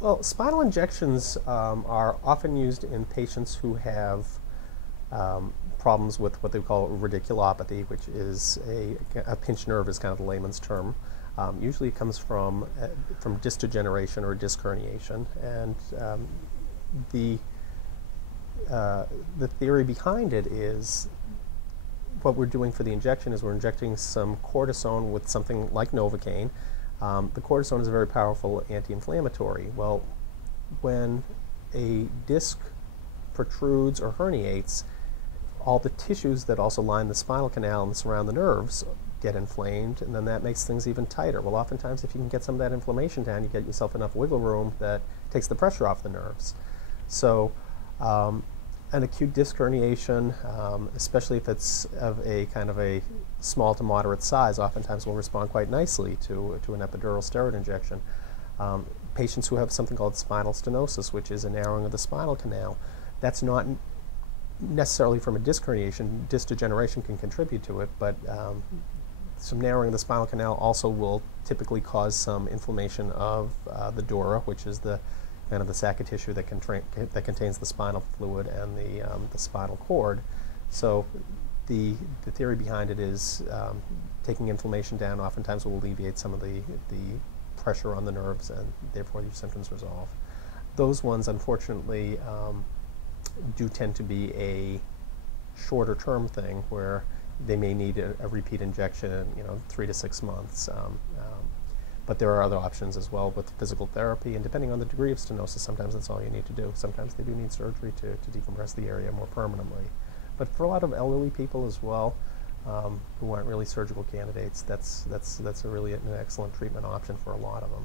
Well, spinal injections are often used in patients who have problems with what they call radiculopathy, which is a pinched nerve is kind of the layman's term. Usually it comes from disc degeneration or disc herniation, and the the theory behind it is what we're doing for the injection is we're injecting some cortisone with something like Novocaine. The cortisone is a very powerful anti-inflammatory. Well, when a disc protrudes or herniates, all the tissues that also line the spinal canal and surround the nerves get inflamed, and then that makes things even tighter. Well, oftentimes if you can get some of that inflammation down, you get yourself enough wiggle room that takes the pressure off the nerves. So an acute disc herniation, especially if it's of a kind of a small to moderate size, oftentimes will respond quite nicely to an epidural steroid injection. Patients who have something called spinal stenosis, which is a narrowing of the spinal canal, that's not necessarily from a disc herniation. Disc degeneration can contribute to it, but some narrowing of the spinal canal also will typically cause some inflammation of the dura, which is the kind of the sac of tissue that contains the spinal fluid and the spinal cord. So the theory behind it is taking inflammation down oftentimes will alleviate some of the pressure on the nerves, and therefore your symptoms resolve. Those ones, unfortunately, do tend to be a shorter term thing where they may need a repeat injection in 3 to 6 months. But there are other options as well with physical therapy, and depending on the degree of stenosis, sometimes that's all you need to do. Sometimes they do need surgery to decompress the area more permanently. But for a lot of elderly people as well, who aren't really surgical candidates, that's really an excellent treatment option for a lot of them.